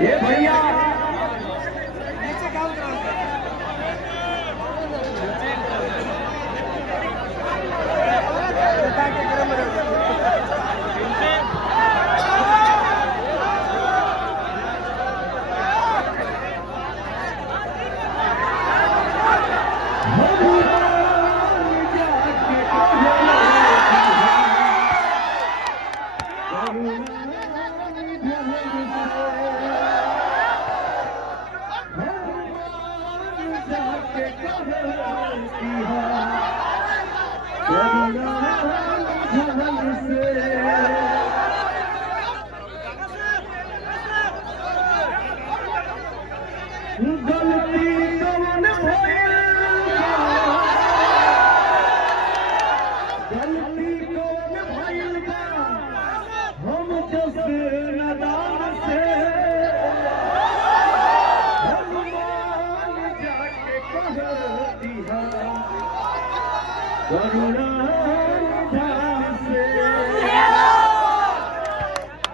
ये भैया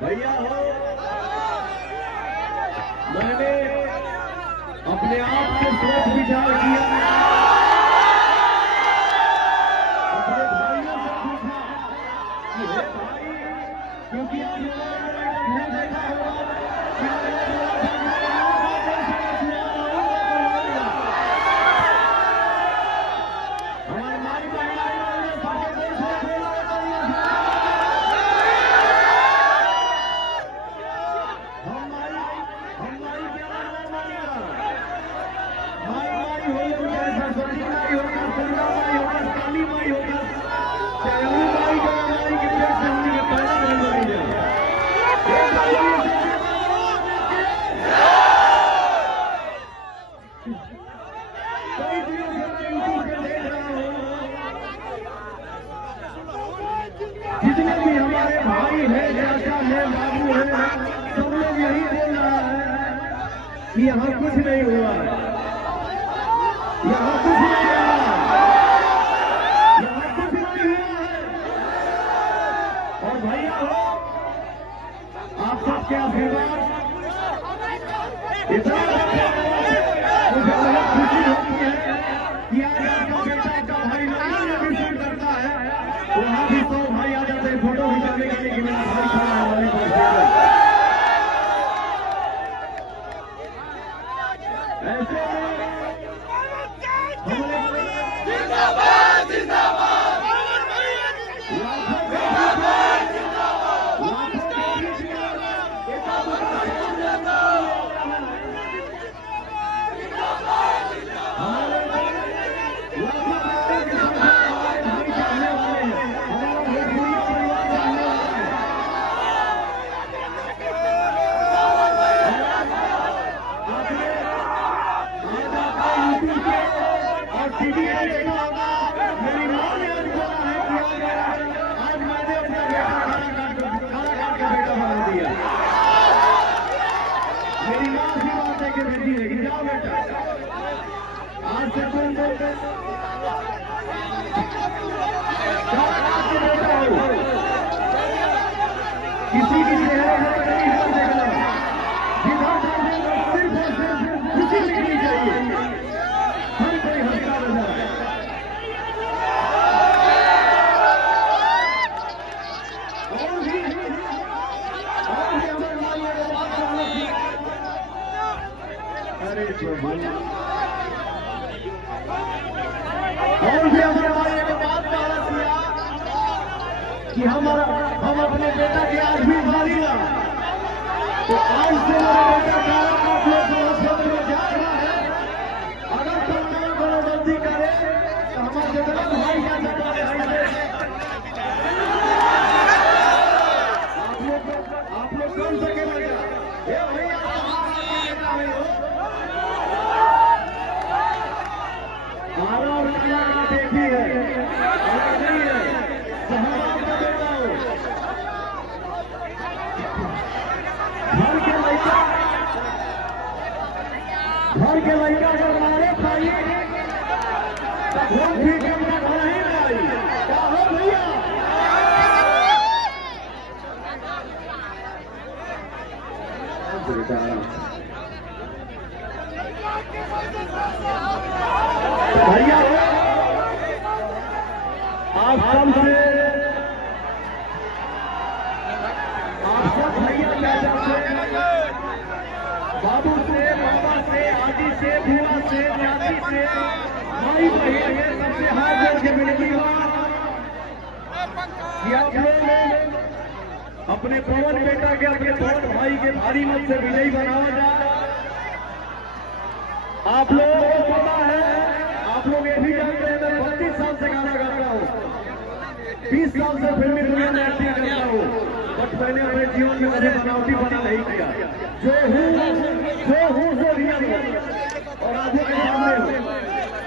भैया हो, मैंने अपने आप से सोच विचार किया, अपने भाइयों से पूछा कि हे भाई, क्योंकि आप लोगों ने देखा होगा जितने भी हमारे भाई हैं, चाचा है, बाबू है, सब लोग यही बोल रहा है कि यहाँ कुछ नहीं हुआ है, यहाँ कुछ नहीं हुआ है, यहाँ कुछ नहीं हुआ है। और भैया हो, आप सबके आशीर्वाद इतना मुझे बहुत खुशी होती है कि आज आपका बेटा का भाई नहीं करता है, वहाँ भी तो भाई आ जाते हैं फोटो खिंचाने के लिए कि मेरा भाई खड़ा है हमारे पास। ऐसे जिंदाबाद जिंदाबाद मेरी माँ ने आज बोला है कि आज मैंने अपना बेटा खाना काट के बेटा बना दिया। मेरी माँ की बात है कि बेटी है कि जाओ बेटा, आज से तुम बेटा हो, किसी की चेहरे पर नहीं हो देखना, सिर्फ खुशी लिखनी चाहिए, हर कोई हंसता नजर आए। अरे प्रभु, और भी हमारे भाई ने बात कहा किया कि हम अपने बेटा की आज भी मारी ना, तो आज से मेरा बेटा 11 लाख लोग में जा रहा है। घर के लड़का अगर मारे भाई तो ठीक है नहीं भाई क्या हो भैया भैया आप सब भैया क्या चाहते हैं बाबू से बाबा से आदि से बुआ से नाती से भाई बहन ये सबसे हाथ जोड़ के विनती कि आप लोग अपने पवन बेटा के अपने पवन भाई के भारी मत से विजयी बनाया जाए। आप लोगों को पता है आप लोग ये भी जानते हैं मैं 32 साल से गाना गाता हूँ 20 साल से फिल्मी दुनिया में एक्टिंग करता हूँ बट मैंने अपने जीवन में कभी बनावटी बना नहीं किया जो हूँ सो रियल और आगे के सामने हूँ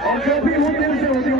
और जो भी हूँ दिल से हूँ